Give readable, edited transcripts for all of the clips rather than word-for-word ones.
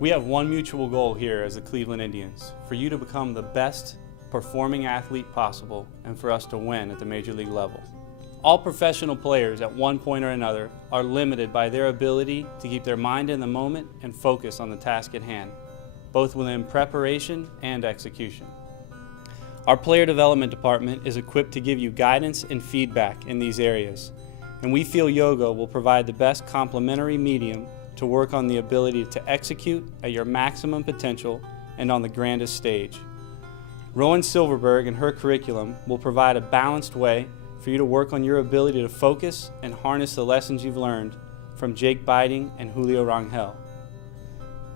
We have one mutual goal here as the Cleveland Indians, for you to become the best performing athlete possible and for us to win at the major league level. All professional players at one point or another are limited by their ability to keep their mind in the moment and focus on the task at hand, both within preparation and execution. Our player development department is equipped to give you guidance and feedback in these areas, and we feel yoga will provide the best complementary medium to work on the ability to execute at your maximum potential and on the grandest stage. Rowan Silverberg and her curriculum will provide a balanced way for you to work on your ability to focus and harness the lessons you've learned from Jake Biding and Julio Rangel.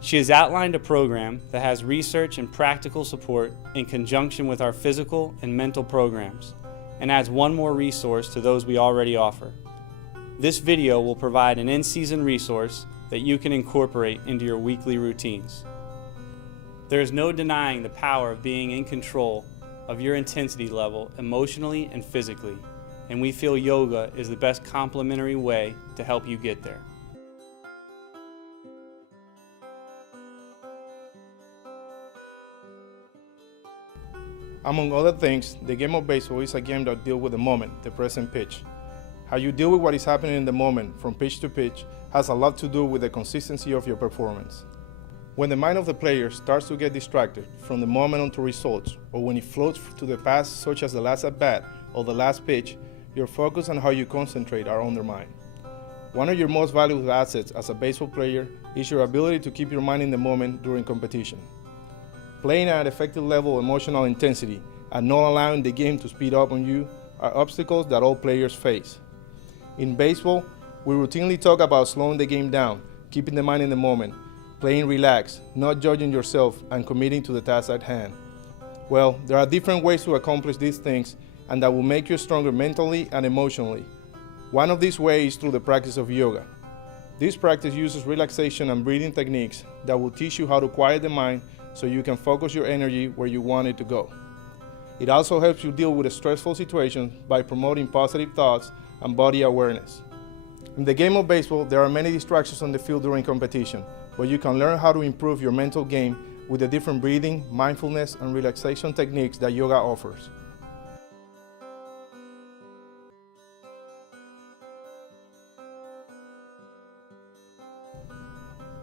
She has outlined a program that has research and practical support in conjunction with our physical and mental programs, and adds one more resource to those we already offer. This video will provide an in-season resource that you can incorporate into your weekly routines. There is no denying the power of being in control of your intensity level emotionally and physically, and we feel yoga is the best complementary way to help you get there. Among other things, the game of baseball is a game that deals with the moment, the present pitch. How you deal with what is happening in the moment, from pitch to pitch, has a lot to do with the consistency of your performance. When the mind of the player starts to get distracted from the moment onto results, or when it floats to the past, such as the last at-bat or the last pitch, your focus and how you concentrate are undermined. One of your most valuable assets as a baseball player is your ability to keep your mind in the moment during competition. Playing at an effective level of emotional intensity and not allowing the game to speed up on you are obstacles that all players face. In baseball, we routinely talk about slowing the game down, keeping the mind in the moment, playing relaxed, not judging yourself, and committing to the task at hand. Well, there are different ways to accomplish these things, and that will make you stronger mentally and emotionally. One of these ways is through the practice of yoga. This practice uses relaxation and breathing techniques that will teach you how to quiet the mind so you can focus your energy where you want it to go. It also helps you deal with a stressful situation by promoting positive thoughts and body awareness. In the game of baseball, there are many distractions on the field during competition, but you can learn how to improve your mental game with the different breathing, mindfulness, and relaxation techniques that yoga offers.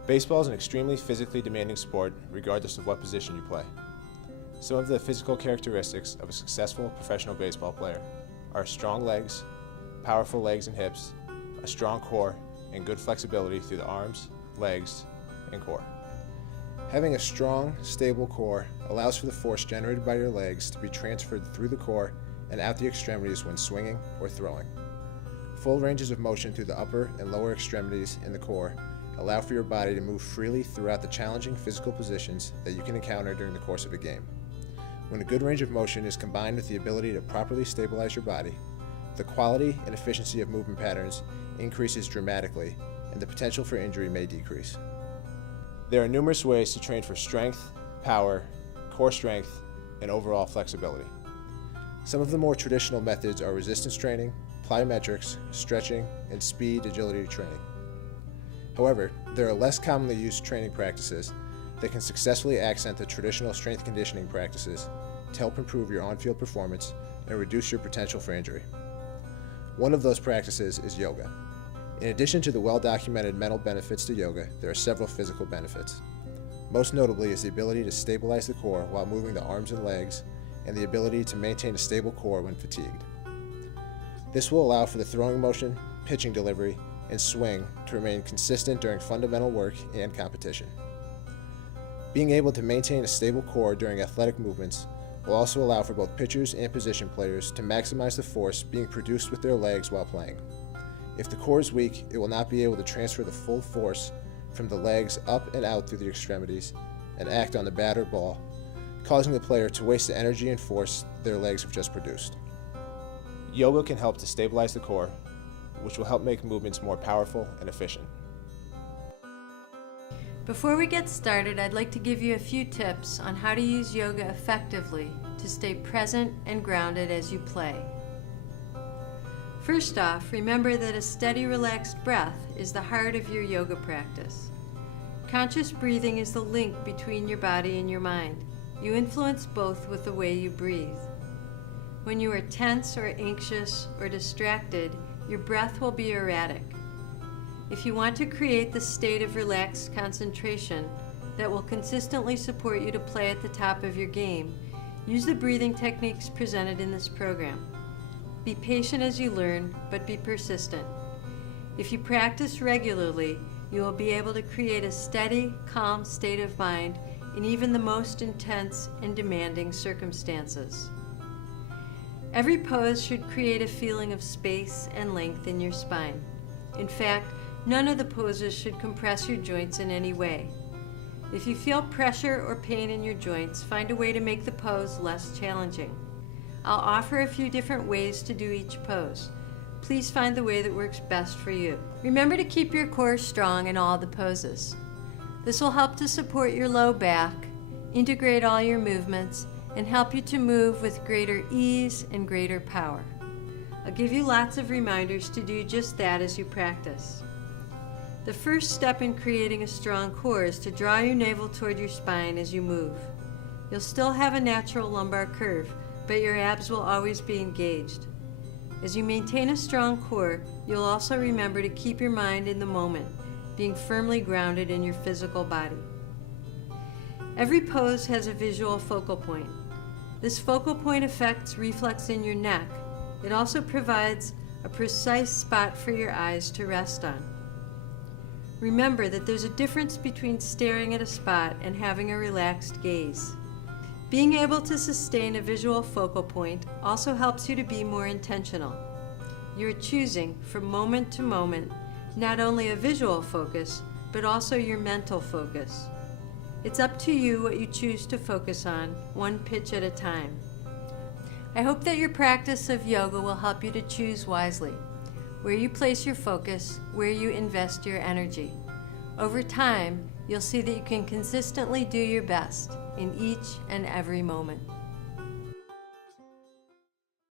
Baseball is an extremely physically demanding sport, regardless of what position you play. Some of the physical characteristics of a successful professional baseball player are strong legs, powerful legs and hips, a strong core, and good flexibility through the arms, legs, and core. Having a strong, stable core allows for the force generated by your legs to be transferred through the core and out the extremities when swinging or throwing. Full ranges of motion through the upper and lower extremities in the core allow for your body to move freely throughout the challenging physical positions that you can encounter during the course of a game. When a good range of motion is combined with the ability to properly stabilize your body, the quality and efficiency of movement patterns increases dramatically, and the potential for injury may decrease. There are numerous ways to train for strength, power, core strength, and overall flexibility. Some of the more traditional methods are resistance training, plyometrics, stretching, and speed agility training. However, there are less commonly used training practices that can successfully accent the traditional strength conditioning practices to help improve your on-field performance and reduce your potential for injury. One of those practices is yoga. In addition to the well-documented mental benefits to yoga, there are several physical benefits. Most notably is the ability to stabilize the core while moving the arms and legs, and the ability to maintain a stable core when fatigued. This will allow for the throwing motion, pitching delivery, and swing to remain consistent during fundamental work and competition. Being able to maintain a stable core during athletic movements will also allow for both pitchers and position players to maximize the force being produced with their legs while playing. If the core is weak, it will not be able to transfer the full force from the legs up and out through the extremities and act on the bat or ball, causing the player to waste the energy and force their legs have just produced. Yoga can help to stabilize the core, which will help make movements more powerful and efficient. Before we get started, I'd like to give you a few tips on how to use yoga effectively to stay present and grounded as you play. First off, remember that a steady, relaxed breath is the heart of your yoga practice. Conscious breathing is the link between your body and your mind. You influence both with the way you breathe. When you are tense or anxious or distracted, your breath will be erratic. If you want to create the state of relaxed concentration that will consistently support you to play at the top of your game, use the breathing techniques presented in this program. Be patient as you learn, but be persistent. If you practice regularly, you will be able to create a steady, calm state of mind in even the most intense and demanding circumstances. Every pose should create a feeling of space and length in your spine. In fact, none of the poses should compress your joints in any way. If you feel pressure or pain in your joints, find a way to make the pose less challenging. I'll offer a few different ways to do each pose. Please find the way that works best for you. Remember to keep your core strong in all the poses. This will help to support your low back, integrate all your movements, and help you to move with greater ease and greater power. I'll give you lots of reminders to do just that as you practice. The first step in creating a strong core is to draw your navel toward your spine as you move. You'll still have a natural lumbar curve, but your abs will always be engaged. As you maintain a strong core, you'll also remember to keep your mind in the moment, being firmly grounded in your physical body. Every pose has a visual focal point. This focal point affects reflex in your neck. It also provides a precise spot for your eyes to rest on. Remember that there's a difference between staring at a spot and having a relaxed gaze. Being able to sustain a visual focal point also helps you to be more intentional. You're choosing from moment to moment not only a visual focus, but also your mental focus. It's up to you what you choose to focus on, one pitch at a time. I hope that your practice of yoga will help you to choose wisely, where you place your focus, where you invest your energy. Over time, you'll see that you can consistently do your best in each and every moment.